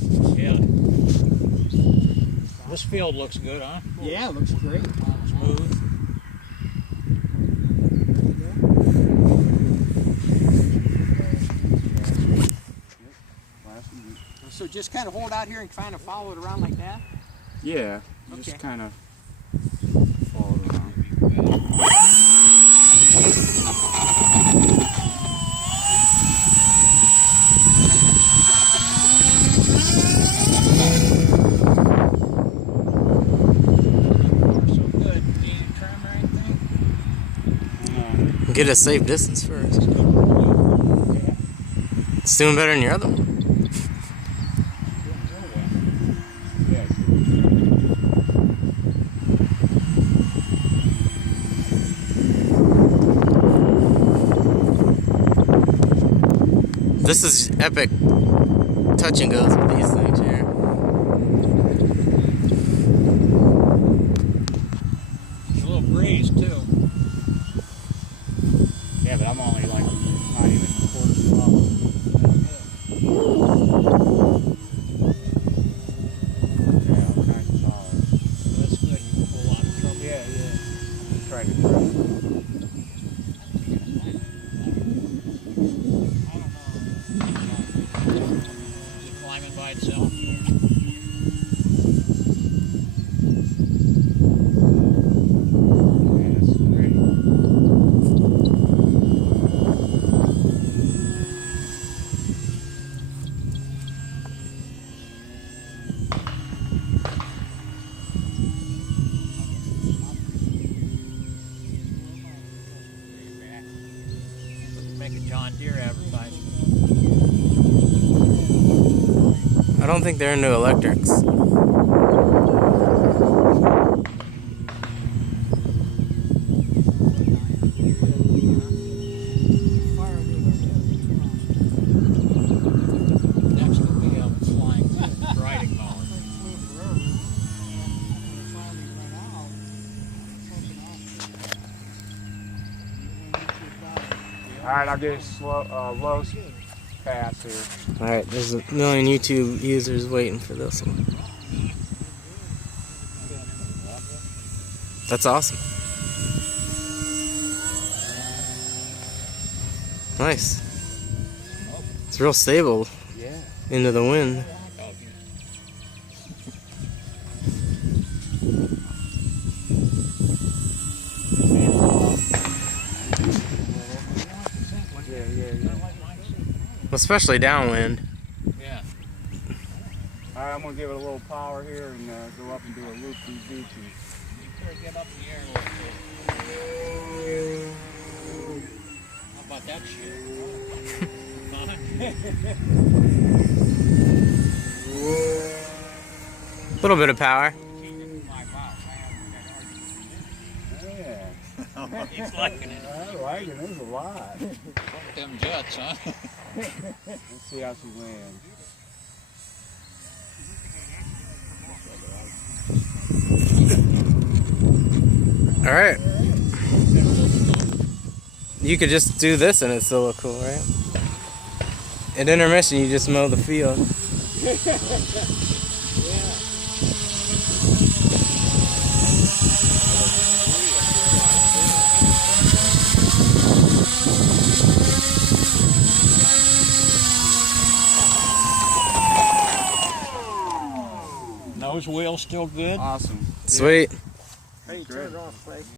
Yeah. This field looks good, huh? Yeah, it looks great. Smooth. So just kind of hold out here and kind of follow it around like that? Yeah, Okay. just kind of follow it around. So good. Need a trim or anything? Get a safe distance first. It's doing better than your other one. This is epic touch and goes with these things here. There's a little breeze too. Yeah, but I'm only like not even a quarter slow. Yeah, all kinds of dollars. That's good. You can pull out of trouble. Yeah, yeah. Try to try. Is it climbing by itself? Yeah, that's great. Make a John Deere advertisement. I don't think they're into electrics. Next will be a flying riding mower. Alright, I'll get a slow, low pass here. Alright, there's a million YouTube users waiting for this one. That's awesome. Nice. It's real stable Yeah. into the wind. Especially downwind. Yeah. Alright, I'm going to give it a little power here and go up and do a loop-de-doopy. You better get up in the air a little bit. How about that shit? A little bit of power. Yeah. He's liking it. I like it. There's a lot. Them jets, huh? Let's see how she lands. Alright. You could just do this and it's still look cool, right? At intermission, you just mow the field. Nose wheel still good? Awesome. Sweet. Hey, turn it off, Clay.